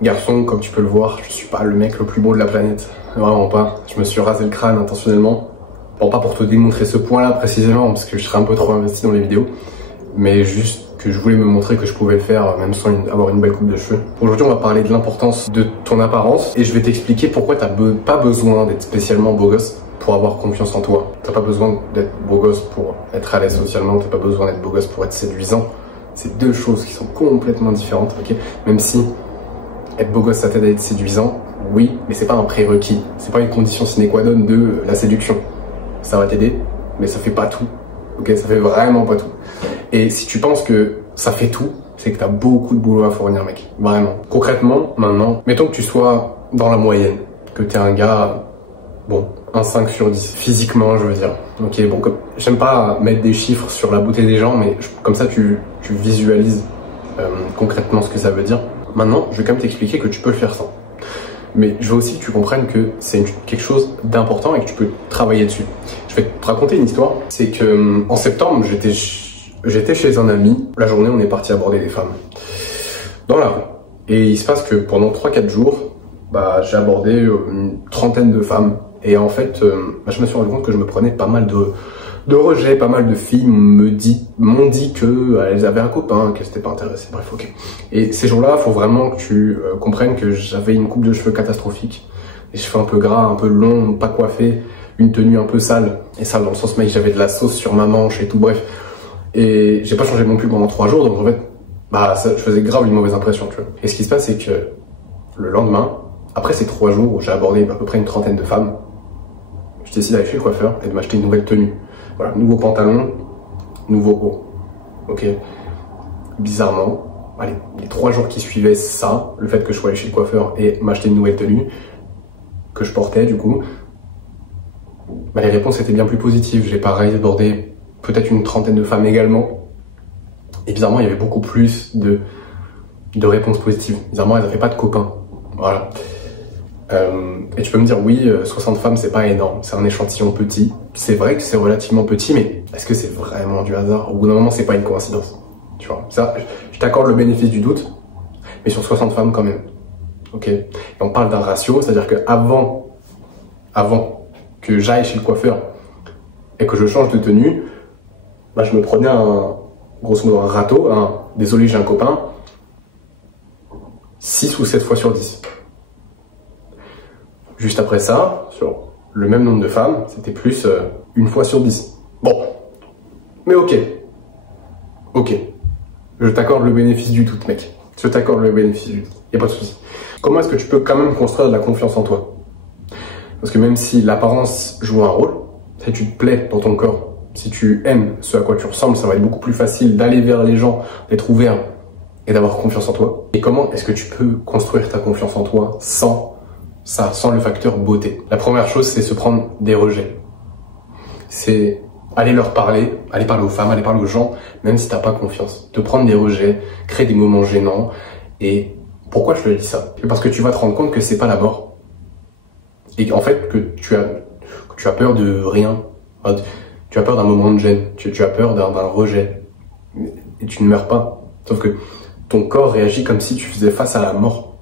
Garçon, comme tu peux le voir, je suis pas le mec le plus beau de la planète. Vraiment pas. Je me suis rasé le crâne intentionnellement. Bon, pas pour te démontrer ce point-là précisément, parce que je serais un peu trop investi dans les vidéos. Mais juste que je voulais me montrer que je pouvais le faire même sans avoir une belle coupe de cheveux. Aujourd'hui, on va parler de l'importance de ton apparence. Et je vais t'expliquer pourquoi t'as pas besoin d'être spécialement beau gosse pour avoir confiance en toi. T'as pas besoin d'être beau gosse pour être à l'aise socialement. T'as pas besoin d'être beau gosse pour être séduisant. C'est deux choses qui sont complètement différentes, ok? Même si être beau gosse, ça t'aide à être séduisant, oui, mais c'est pas un prérequis. C'est pas une condition sine qua non de la séduction. Ça va t'aider, mais ça fait pas tout. Ok, ça fait vraiment pas tout. Et si tu penses que ça fait tout, c'est que t'as beaucoup de boulot à fournir, mec. Vraiment. Concrètement, maintenant, mettons que tu sois dans la moyenne, que t'es un gars, bon, un 5 sur 10, physiquement, je veux dire. Ok, bon, j'aime pas mettre des chiffres sur la beauté des gens, mais comme ça, tu visualises concrètement ce que ça veut dire. Maintenant, je vais quand même t'expliquer que tu peux le faire sans. Mais je veux aussi que tu comprennes que c'est quelque chose d'important et que tu peux travailler dessus. Je vais te raconter une histoire. C'est que en septembre, j'étais chez un ami. La journée, on est parti aborder des femmes dans la rue. Et il se passe que pendant 3-4 jours, j'ai abordé une trentaine de femmes. Et en fait, je me suis rendu compte que je me prenais pas mal de rejets, pas mal de filles m'ont dit qu'elles avaient un copain, qu'elles n'étaient pas intéressées, bref, ok. Et ces jours-là, il faut vraiment que tu comprennes que j'avais une coupe de cheveux catastrophique, des cheveux un peu gras, un peu longs, pas coiffés, une tenue un peu sale, et sale dans le sens, mec, j'avais de la sauce sur ma manche et tout, bref. Et j'ai pas changé mon pull pendant 3 jours, donc en fait, je faisais grave une mauvaise impression, tu vois. Et ce qui se passe, c'est que le lendemain, après ces 3 jours où j'ai abordé à peu près une trentaine de femmes, je décide d'aller chez le coiffeur et de m'acheter une nouvelle tenue. Voilà, nouveau pantalon, nouveau haut. Ok. Bizarrement, allez, les 3 jours qui suivaient ça, le fait que je sois allé chez le coiffeur et m'acheter une nouvelle tenue, que je portais du coup, les réponses étaient bien plus positives. J'ai pareil abordé peut-être une trentaine de femmes également. Et bizarrement, il y avait beaucoup plus de réponses positives. Bizarrement, elles n'avaient pas de copains. Voilà. Et tu peux me dire, oui, 60 femmes, c'est pas énorme, c'est un échantillon petit. C'est vrai que c'est relativement petit, mais est-ce que c'est vraiment du hasard? Au bout d'un moment, c'est pas une coïncidence. Tu vois, ça, je t'accorde le bénéfice du doute, mais sur 60 femmes quand même. Ok. Et on parle d'un ratio, c'est-à-dire que avant que j'aille chez le coiffeur et que je change de tenue, je me prenais grosso modo un râteau, désolé, j'ai un copain, 6 ou 7 fois sur 10. Juste après ça, sur le même nombre de femmes, c'était plus 1 fois sur 10. Bon, mais ok, je t'accorde le bénéfice du doute, mec. Je t'accorde le bénéfice du doute, y a pas de souci. Comment est-ce que tu peux quand même construire de la confiance en toi? Parce que même si l'apparence joue un rôle, si tu te plais dans ton corps, si tu aimes ce à quoi tu ressembles, ça va être beaucoup plus facile d'aller vers les gens, d'être ouvert et d'avoir confiance en toi. Et comment est-ce que tu peux construire ta confiance en toi sans le facteur beauté? La première chose, c'est se prendre des rejets. C'est aller leur parler, aller parler aux femmes, aller parler aux gens, même si t'as pas confiance. Te prendre des rejets, créer des moments gênants. Et pourquoi je te dis ça? Parce que tu vas te rendre compte que c'est pas la mort. Et en fait, que tu as peur de rien. Tu as peur d'un moment de gêne. Tu as peur d'un rejet. Et tu ne meurs pas. Sauf que ton corps réagit comme si tu faisais face à la mort.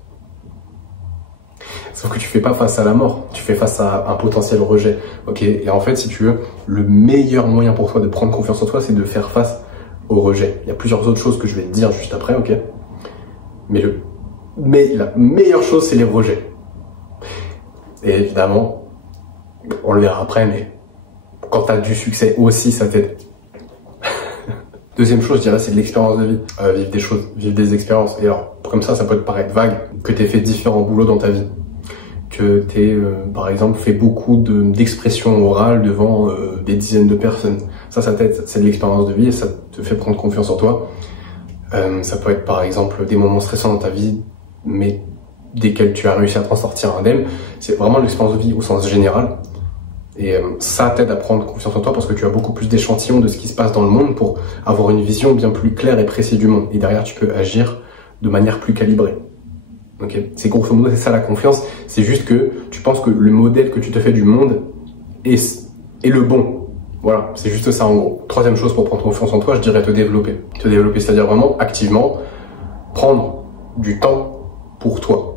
Sauf que tu fais pas face à la mort, tu fais face à un potentiel rejet, ok? Et en fait, si tu veux, le meilleur moyen pour toi de prendre confiance en toi, c'est de faire face au rejet. Il y a plusieurs autres choses que je vais te dire juste après, ok? Mais la meilleure chose, c'est les rejets. Et évidemment, on le verra après, mais quand tu as du succès aussi, ça t'aide. Deuxième chose, je dirais, c'est de l'expérience de vie. Vivre des choses, vivre des expériences. Et alors, comme ça peut te paraître vague, que tu aies fait différents boulots dans ta vie. Que tu aies, par exemple, fait beaucoup d'expressions orales devant des dizaines de personnes. Ça t'aide, c'est de l'expérience de vie et ça te fait prendre confiance en toi. Ça peut être, par exemple, des moments stressants dans ta vie, mais desquels tu as réussi à t'en sortir indemne. C'est vraiment l'expérience de vie au sens général. Et ça t'aide à prendre confiance en toi parce que tu as beaucoup plus d'échantillons de ce qui se passe dans le monde pour avoir une vision bien plus claire et précise du monde. Et derrière, tu peux agir de manière plus calibrée. Okay. C'est grosso modo, c'est ça la confiance. C'est juste que tu penses que le modèle que tu te fais du monde est le bon. Voilà, c'est juste ça en gros. Troisième chose pour prendre confiance en toi, je dirais te développer. Te développer, c'est-à-dire vraiment activement prendre du temps pour toi.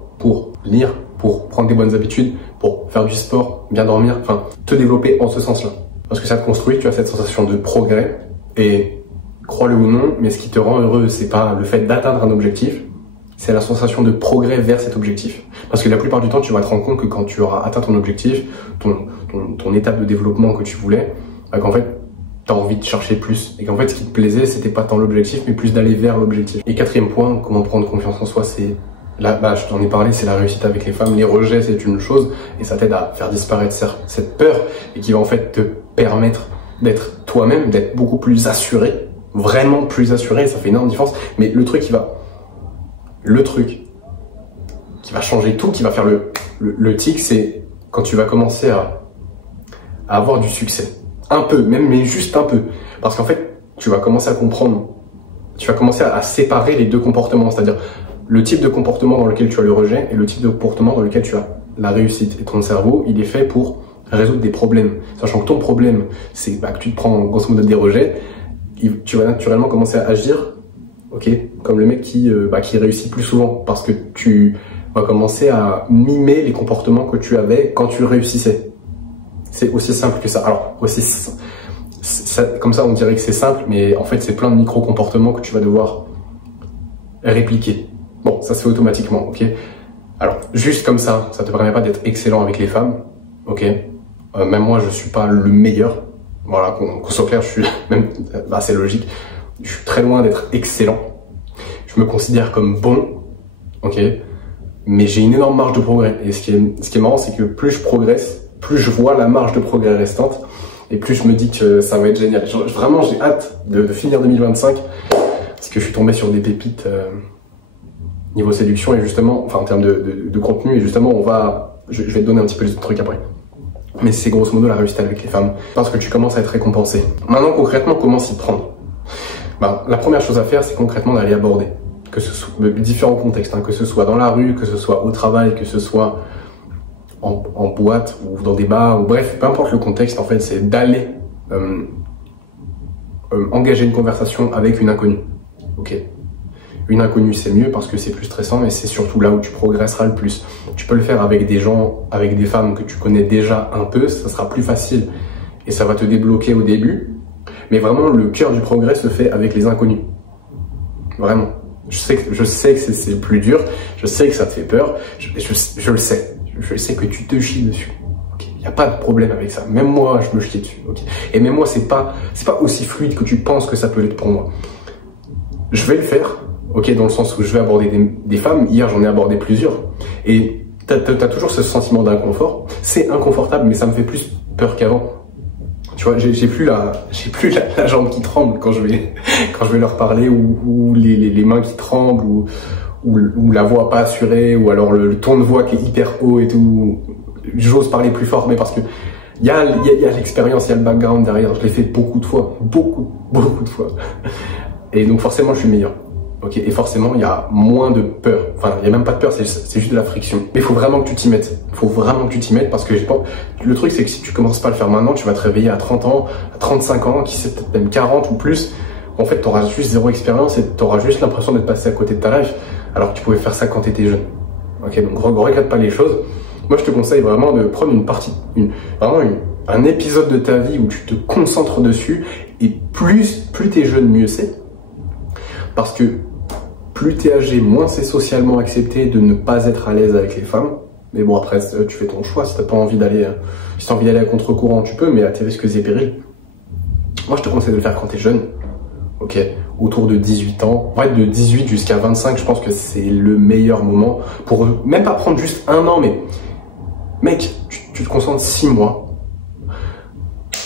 lire, pour prendre des bonnes habitudes, pour faire du sport, bien dormir, enfin, te développer en ce sens-là. Parce que ça te construit, tu as cette sensation de progrès, et crois-le ou non, mais ce qui te rend heureux, c'est pas le fait d'atteindre un objectif, c'est la sensation de progrès vers cet objectif. Parce que la plupart du temps, tu vas te rendre compte que quand tu auras atteint ton objectif, ton étape de développement que tu voulais, qu'en fait, tu as envie de chercher plus. Et qu'en fait, ce qui te plaisait, c'était pas tant l'objectif, mais plus d'aller vers l'objectif. Et quatrième point, comment prendre confiance en soi, c'est je t'en ai parlé, c'est la réussite avec les femmes. Les rejets, c'est une chose, et ça t'aide à faire disparaître cette peur, et qui va en fait te permettre d'être toi-même, d'être beaucoup plus assuré, vraiment plus assuré, ça fait une énorme différence. Mais le truc qui va changer tout, qui va faire le tic, c'est quand tu vas commencer à avoir du succès. Un peu, même, mais juste un peu. Parce qu'en fait, tu vas commencer à comprendre, tu vas commencer à séparer les deux comportements, c'est-à-dire le type de comportement dans lequel tu as le rejet et le type de comportement dans lequel tu as la réussite. Et ton cerveau, il est fait pour résoudre des problèmes. Sachant que ton problème, c'est que tu te prends grosso modo des rejets, tu vas naturellement commencer à agir, ok, comme le mec qui réussit plus souvent, parce que tu vas commencer à mimer les comportements que tu avais quand tu réussissais. C'est aussi simple que ça. Alors, comme ça, on dirait que c'est simple, mais en fait, c'est plein de micro-comportements que tu vas devoir répliquer. Bon, ça se fait automatiquement, ok. Alors, juste comme ça te permet pas d'être excellent avec les femmes, ok. Même moi, je suis pas le meilleur. Voilà, qu'on soit clair, je suis même, c'est logique. Je suis très loin d'être excellent. Je me considère comme bon, ok. Mais j'ai une énorme marge de progrès. Et ce qui est marrant, c'est que plus je progresse, plus je vois la marge de progrès restante, et plus je me dis que ça va être génial. Vraiment, j'ai hâte de finir 2025, parce que je suis tombé sur des pépites niveau séduction, et justement, enfin en termes de contenu, et justement, je vais te donner un petit peu les autres trucs après. Mais c'est grosso modo la réussite avec les femmes, parce que tu commences à être récompensé. Maintenant, concrètement, comment s'y prendre? La première chose à faire, c'est concrètement d'aller aborder, que ce soit de différents contextes, que ce soit dans la rue, que ce soit au travail, que ce soit en boîte ou dans des bars, ou bref, peu importe le contexte, en fait, c'est d'aller engager une conversation avec une inconnue. Ok. Une inconnue, c'est mieux parce que c'est plus stressant, mais c'est surtout là où tu progresseras le plus. Tu peux le faire avec des gens, avec des femmes que tu connais déjà un peu, ça sera plus facile et ça va te débloquer au début. Mais vraiment, le cœur du progrès se fait avec les inconnus. Vraiment. Je sais que c'est le plus dur, je sais que ça te fait peur, je le sais. Je sais que tu te chies dessus. Il n'y a pas de problème avec ça. Même moi, je me chie dessus. Okay. Et même moi, c'est pas aussi fluide que tu penses que ça peut l'être pour moi. Je vais le faire, ok, dans le sens où je vais aborder des femmes. Hier, j'en ai abordé plusieurs. Et t'as toujours ce sentiment d'inconfort. C'est inconfortable, mais ça me fait plus peur qu'avant. Tu vois, j'ai plus la jambe qui tremble quand je vais leur parler, ou les mains qui tremblent, ou la voix pas assurée, ou alors le ton de voix qui est hyper haut et tout. J'ose parler plus fort, mais parce que il y a l'expérience, il y a le background derrière. Je l'ai fait beaucoup de fois, beaucoup de fois. Et donc forcément, je suis meilleur. Ok, et forcément, il y a moins de peur. Enfin, il y a même pas de peur, c'est juste de la friction. Mais il faut vraiment que tu t'y mettes. Il faut vraiment que tu t'y mettes, parce que le truc, c'est que si tu commences pas à le faire maintenant, tu vas te réveiller à 30 ans, à 35 ans, qui sait, peut-être même 40 ou plus. En fait, tu auras juste zéro expérience et tu auras juste l'impression d'être passé à côté de ta life, alors que tu pouvais faire ça quand tu étais jeune. Ok, donc regrette pas les choses. Moi, je te conseille vraiment de prendre un épisode de ta vie où tu te concentres dessus, et plus t'es jeune, mieux c'est. Parce que plus t'es âgé, moins c'est socialement accepté de ne pas être à l'aise avec les femmes. Mais bon, après, tu fais ton choix. Si t'as envie d'aller à contre-courant, tu peux, mais à tes risques et périls. Moi, je te conseille de le faire quand t'es jeune. Ok, autour de 18 ans. En fait, de 18 jusqu'à 25, je pense que c'est le meilleur moment pour même pas prendre juste un an, mais mec, tu te concentres 6 mois.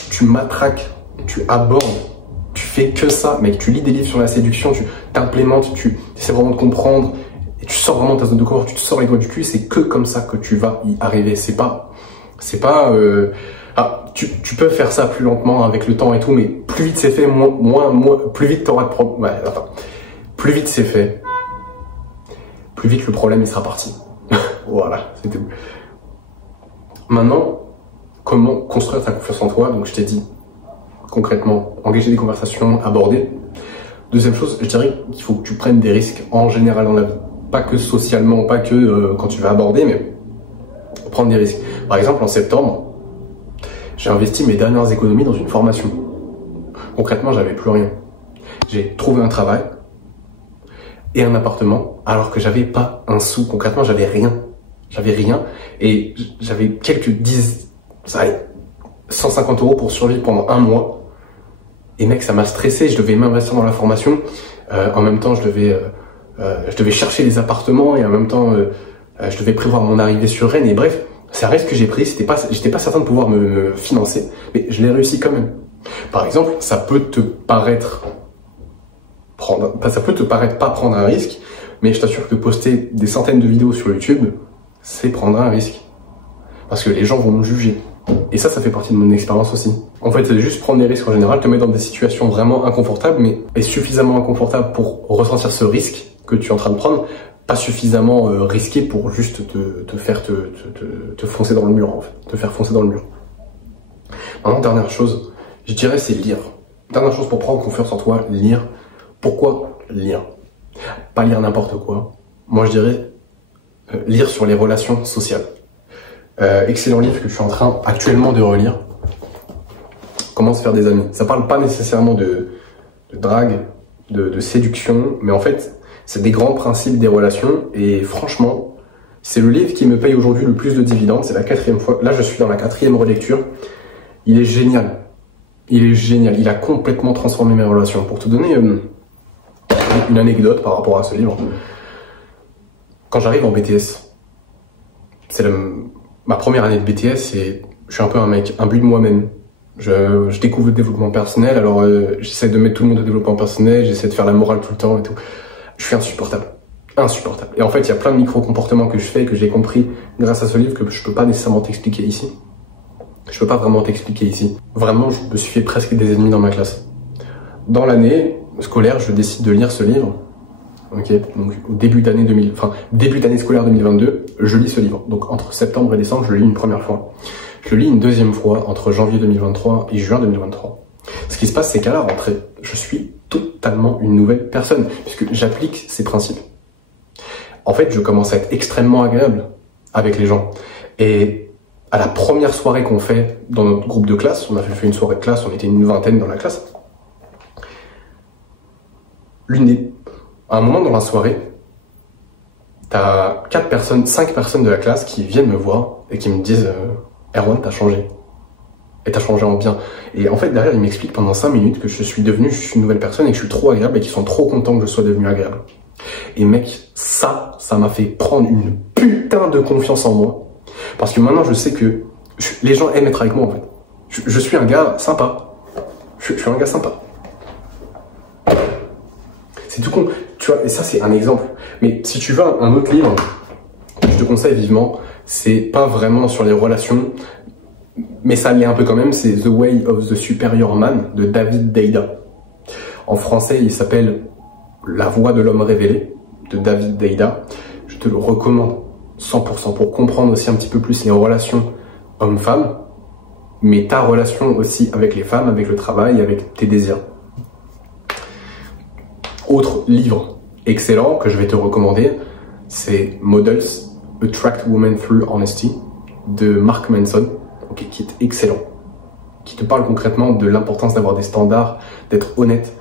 Tu matraques, tu abordes. Tu fais que ça, mec, tu lis des livres sur la séduction, tu t'implémentes, tu essaies vraiment de comprendre, et tu sors vraiment de ta zone de confort, tu te sors les doigts du cul, c'est que comme ça que tu vas y arriver. Tu peux faire ça plus lentement avec le temps et tout, mais plus vite c'est fait, plus vite t'auras de problème. Ouais, attends. Plus vite c'est fait, plus vite le problème il sera parti. Voilà, c'est tout. Maintenant, comment construire ta confiance en toi? Donc je t'ai dit, concrètement, engager des conversations, aborder. Deuxième chose, je dirais qu'il faut que tu prennes des risques en général dans la vie. pas que socialement, pas que quand tu vas aborder, mais prendre des risques. Par exemple, en septembre, j'ai investi mes dernières économies dans une formation. Concrètement, j'avais plus rien. J'ai trouvé un travail et un appartement, alors que j'avais pas un sou. Concrètement, j'avais rien. J'avais rien et j'avais quelques 150 € pour survivre pendant un mois. Et mec, ça m'a stressé. Je devais m'investir dans la formation. En même temps, je devais chercher les appartements et en même temps, je devais prévoir mon arrivée sur Rennes. Et bref, c'est un risque que j'ai pris. J'étais pas certain de pouvoir me financer, mais je l'ai réussi quand même. Par exemple, ça peut te paraître pas prendre un risque, mais je t'assure que poster des centaines de vidéos sur YouTube, c'est prendre un risque. Parce que les gens vont me juger. Et ça fait partie de mon expérience aussi. En fait, c'est juste prendre des risques en général, te mettre dans des situations vraiment inconfortables, mais suffisamment inconfortables pour ressentir ce risque que tu es en train de prendre, pas suffisamment risqué pour juste te faire te foncer dans le mur, en fait. Te faire foncer dans le mur. Maintenant, dernière chose, je dirais, c'est lire. Dernière chose pour prendre confiance en toi, lire. Pourquoi lire? Pas lire n'importe quoi. Moi, je dirais lire sur les relations sociales. Excellent livre que je suis en train actuellement de relire. Comment se faire des amis. Ça parle pas nécessairement de drague, de séduction, mais en fait, c'est des grands principes des relations. Et franchement, c'est le livre qui me paye aujourd'hui le plus de dividendes. C'est la 4e fois. Là, je suis dans la 4e relecture. Il est génial. Il est génial. Il a complètement transformé mes relations. Pour te donner une anecdote par rapport à ce livre, quand j'arrive en BTS, c'est ma première année de BTS et je suis un peu un mec imbu de moi-même. Je découvre le développement personnel, alors j'essaie de mettre tout le monde au développement personnel, j'essaie de faire la morale tout le temps et tout. Je suis insupportable. Insupportable. Et en fait, il y a plein de micro-comportements que je fais, que j'ai compris grâce à ce livre, que je peux pas nécessairement t'expliquer ici. Je peux pas vraiment t'expliquer ici. Vraiment, je me suis fait presque des ennemis dans ma classe. Dans l'année scolaire, je décide de lire ce livre. Ok, donc début d'année scolaire 2022, je lis ce livre. Donc entre septembre et décembre, je le lis une première fois. Je le lis une deuxième fois entre janvier 2023 et juin 2023. Ce qui se passe, c'est qu'à la rentrée, je suis totalement une nouvelle personne, puisque j'applique ces principes. En fait, je commence à être extrêmement agréable avec les gens. Et à la première soirée qu'on fait dans notre groupe de classe, on a fait une soirée de classe, on était une vingtaine dans la classe. À un moment dans la soirée, t'as 5 personnes de la classe qui viennent me voir et qui me disent Erwan, t'as changé. Et t'as changé en bien. Et en fait, derrière, ils m'expliquent pendant 5 minutes que je suis devenu une nouvelle personne et que je suis trop agréable et qu'ils sont trop contents que je sois devenu agréable. Et mec, ça m'a fait prendre une putain de confiance en moi. Parce que maintenant, je sais que les gens aiment être avec moi, en fait. Je suis un gars sympa. Je suis un gars sympa. C'est tout con, tu vois, et ça c'est un exemple. Mais si tu veux un autre livre, je te conseille vivement, c'est pas vraiment sur les relations, mais ça l'est un peu quand même, c'est The Way of the Superior Man de David Deida. En français, il s'appelle La Voix de l'homme révélé de David Deida. Je te le recommande 100% pour comprendre aussi un petit peu plus les relations homme-femme, mais ta relation aussi avec les femmes, avec le travail, avec tes désirs. Autre livre excellent que je vais te recommander, c'est Models, Attract Women Through Honesty de Mark Manson, okay, qui est excellent, qui te parle concrètement de l'importance d'avoir des standards, d'être honnête,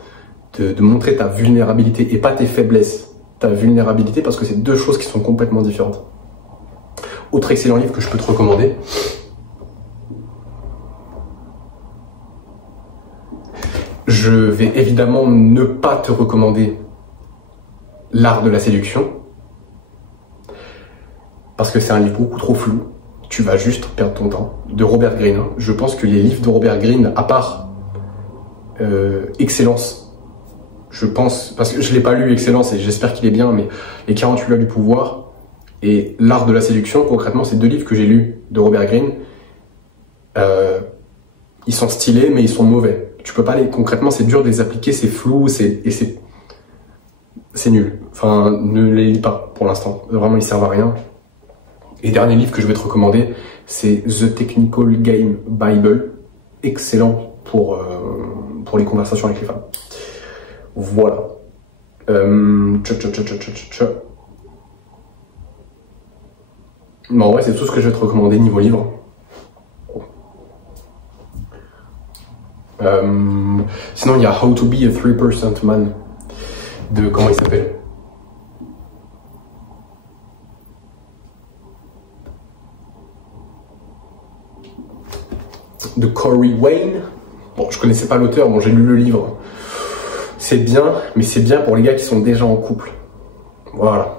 de montrer ta vulnérabilité et pas tes faiblesses, ta vulnérabilité, parce que c'est deux choses qui sont complètement différentes. Autre excellent livre que je peux te recommander, je vais évidemment ne pas te recommander L'Art de la séduction, parce que c'est un livre beaucoup trop flou, tu vas juste perdre ton temps, de Robert Greene. Je pense que les livres de Robert Greene, à part Excellence, je pense, parce que je l'ai pas lu Excellence et j'espère qu'il est bien, mais les 48 lois du pouvoir et L'Art de la séduction, concrètement, c'est deux livres que j'ai lus de Robert Greene. Ils sont stylés, mais ils sont mauvais. Tu peux pas les, concrètement, c'est dur de les appliquer, c'est flou, c'est nul. Enfin, ne les lis pas pour l'instant. Vraiment, ils servent à rien. Et dernier livre que je vais te recommander, c'est The Technical Game Bible. Excellent pour les conversations avec les femmes. Voilà. Mais en vrai, c'est tout ce que je vais te recommander niveau livre. Sinon, il y a How to be a 3% man de, comment il s'appelle? De Corey Wayne. Bon, je connaissais pas l'auteur, bon, j'ai lu le livre. C'est bien, mais c'est bien pour les gars qui sont déjà en couple. Voilà.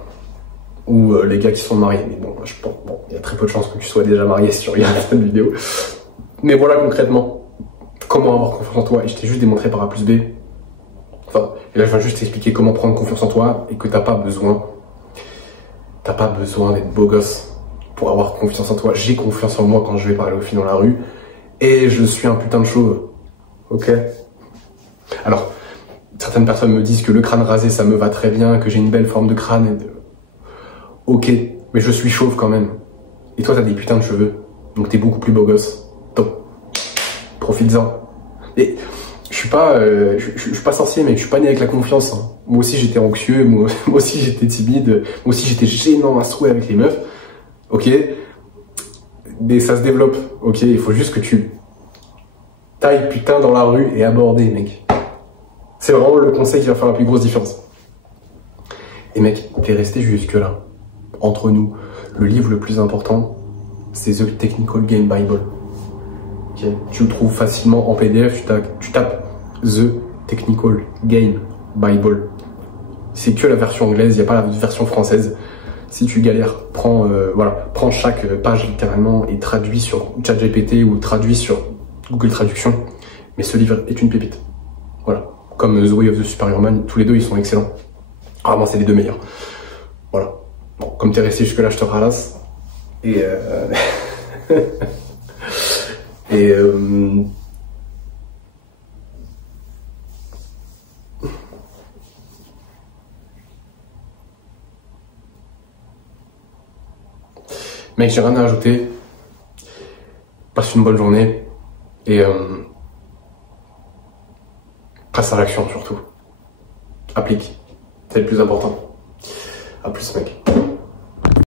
Ou les gars qui sont mariés. Mais bon, je pense, bon, il y a très peu de chances que tu sois déjà marié si tu regardes cette vidéo. Mais voilà concrètement comment avoir confiance en toi. Et je t'ai juste démontré par A plus B. Enfin, et là je vais juste t'expliquer comment prendre confiance en toi et que t'as pas besoin d'être beau gosse pour avoir confiance en toi. J'ai confiance en moi quand je vais parler aux filles dans la rue. Et je suis un putain de chauve. Ok? Alors, certaines personnes me disent que le crâne rasé ça me va très bien, que j'ai une belle forme de crâne. Ok, mais je suis chauve quand même. Et toi t'as des putains de cheveux. Donc t'es beaucoup plus beau gosse. Donc, profites-en. Et je suis pas sorcier, mec, je suis pas né avec la confiance. Hein. Moi aussi j'étais anxieux, moi aussi j'étais timide, moi aussi j'étais gênant à souhait avec les meufs. Ok? Mais ça se développe, ok? Il faut juste que tu tailles putain dans la rue et aborder, mec. C'est vraiment le conseil qui va faire la plus grosse différence. Et mec, t'es resté jusque là. Entre nous, le livre le plus important, c'est The Technical Game Bible. Okay. Tu le trouves facilement en PDF, tu tapes The Technical Game Bible. C'est que la version anglaise, il n'y a pas la version française. Si tu galères, prends chaque page littéralement et traduis sur ChatGPT ou traduis sur Google Traduction. Mais ce livre est une pépite. Voilà. Comme The Way of the Superior Man, tous les deux ils sont excellents. Vraiment, c'est les deux meilleurs. Voilà. Bon, comme t'es resté jusque là, je te ralasse. Et mec, j'ai rien à ajouter. Passe une bonne journée et passe à l'action surtout. Applique. C'est le plus important. À plus, mec.